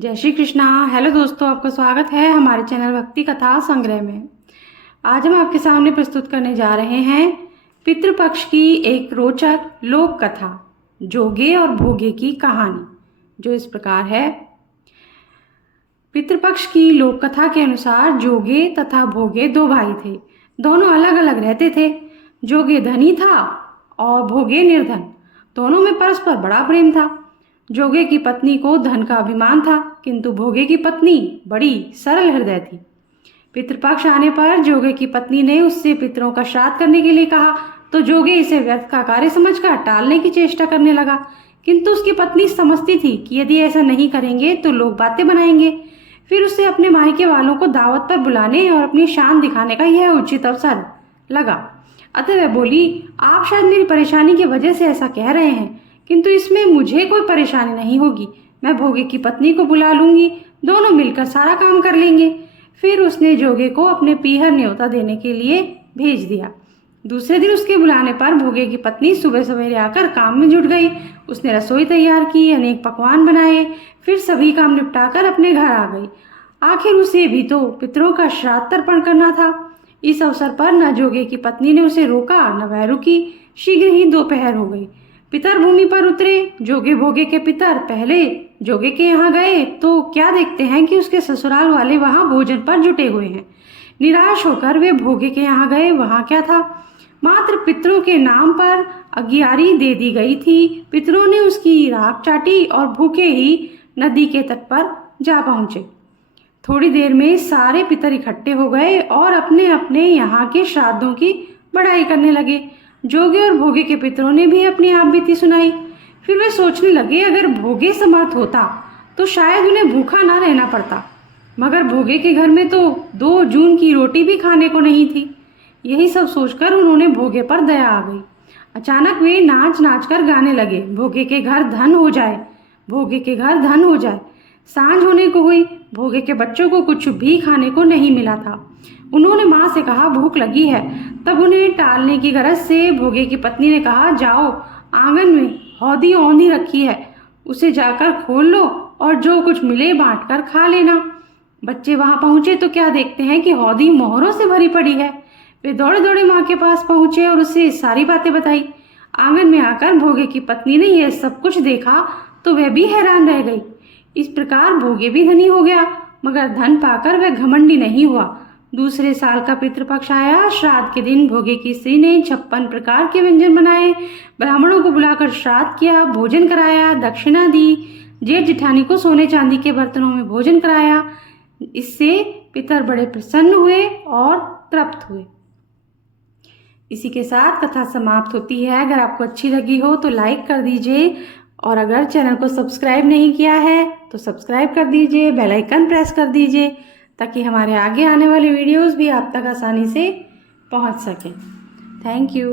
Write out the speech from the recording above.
जय श्री कृष्णा। हेलो दोस्तों, आपका स्वागत है हमारे चैनल भक्ति कथा संग्रह में। आज हम आपके सामने प्रस्तुत करने जा रहे हैं पितृपक्ष की एक रोचक लोक कथा, जोगे और भोगे की कहानी, जो इस प्रकार है। पितृपक्ष की लोक कथा के अनुसार जोगे तथा भोगे दो भाई थे। दोनों अलग अलग रहते थे। जोगे धनी था और भोगे निर्धन। दोनों में परस्पर बड़ा प्रेम था। जोगे की पत्नी को धन का अभिमान था, किंतु भोगे की पत्नी बड़ी सरल हृदय थी। पितृपक्ष आने पर जोगे की पत्नी ने उससे पितरों का श्राद्ध करने के लिए कहा, तो जोगे इसे व्यर्थ का कार्य समझकर टालने की चेष्टा करने लगा। किंतु उसकी पत्नी समझती थी कि यदि ऐसा नहीं करेंगे तो लोग बातें बनाएंगे। फिर उसे अपने मायके वालों को दावत पर बुलाने और अपनी शान दिखाने का यह उचित अवसर लगा। अतः वह बोली, आप शायद मेरी परेशानी की वजह से ऐसा कह रहे हैं, किंतु इसमें मुझे कोई परेशानी नहीं होगी। मैं भोगे की पत्नी को बुला लूंगी, दोनों मिलकर सारा काम कर लेंगे। फिर उसने जोगे को अपने पीहर न्योता देने के लिए भेज दिया। दूसरे दिन उसके बुलाने पर भोगे की पत्नी सुबह सवेरे आकर काम में जुट गई। उसने रसोई तैयार की, अनेक पकवान बनाए, फिर सभी काम निपटाकर अपने घर आ गई। आखिर उसे भी तो पितरों का श्राद्ध तर्पण करना था। इस अवसर पर न जोगे की पत्नी ने उसे रोका, न वह रुकी। शीघ्र ही दोपहर हो गई। पितर भूमि पर उतरे। जोगे भोगे के पितर पहले जोगे के यहाँ गए तो क्या देखते हैं कि उसके ससुराल वाले वहां भोजन पर जुटे हुए हैं। निराश होकर वे भोगे के यहाँ गए। वहां क्या था, मात्र पितरों के नाम पर अगियारी दे दी गई थी। पितरों ने उसकी राख चाटी और भूखे ही नदी के तट पर जा पहुंचे। थोड़ी देर में सारे पितर इकट्ठे हो गए और अपने अपने यहाँ के श्राद्धों की बड़ाई करने लगे। जोगे और भोगे के पितरों ने भी अपनी आप बीती सुनाई। फिर वे सोचने लगे, अगर भोगे समर्थ होता तो शायद उन्हें भूखा ना रहना पड़ता, मगर भोगे के घर में तो 2 जून की रोटी भी खाने को नहीं थी। यही सब सोचकर उन्होंने भोगे पर दया आ गई। अचानक वे नाच नाच कर गाने लगे, भोगे के घर धन हो जाए, भोगे के घर धन हो जाए। सांझ होने को हुई। भोगे के बच्चों को कुछ भी खाने को नहीं मिला था। उन्होंने माँ से कहा, भूख लगी है। तब उन्हें टालने की गरज से भोगे की पत्नी ने कहा, जाओ, आंगन में हौदी औंधी रखी है, उसे जाकर खोल लो और जो कुछ मिले बांट कर खा लेना। बच्चे वहां पहुंचे तो क्या देखते हैं कि हौदी मोहरों से भरी पड़ी है। वे दौड़े दौड़े माँ के पास पहुंचे और उसे सारी बातें बताई। आंगन में आकर भोगे की पत्नी ने यह सब कुछ देखा तो वह भी हैरान रह गई। इस प्रकार भोगे भी धनी हो गया, मगर धन पाकर वह घमंडी नहीं हुआ। दूसरे साल का पितृपक्ष आया। श्राद्ध के दिन भोगे की स्त्री ने 56 प्रकार के व्यंजन बनाए, ब्राह्मणों को बुलाकर श्राद्ध किया, भोजन कराया, दक्षिणा दी, जेठ जिठानी को सोने चांदी के बर्तनों में भोजन कराया। इससे पितर बड़े प्रसन्न हुए और तृप्त हुए। इसी के साथ कथा समाप्त होती है। अगर आपको अच्छी लगी हो तो लाइक कर दीजिए, और अगर चैनल को सब्सक्राइब नहीं किया है तो सब्सक्राइब कर दीजिए, बेल आइकन प्रेस कर दीजिए, ताकि हमारे आगे आने वाले वीडियोस भी आप तक आसानी से पहुंच सकें। Thank you.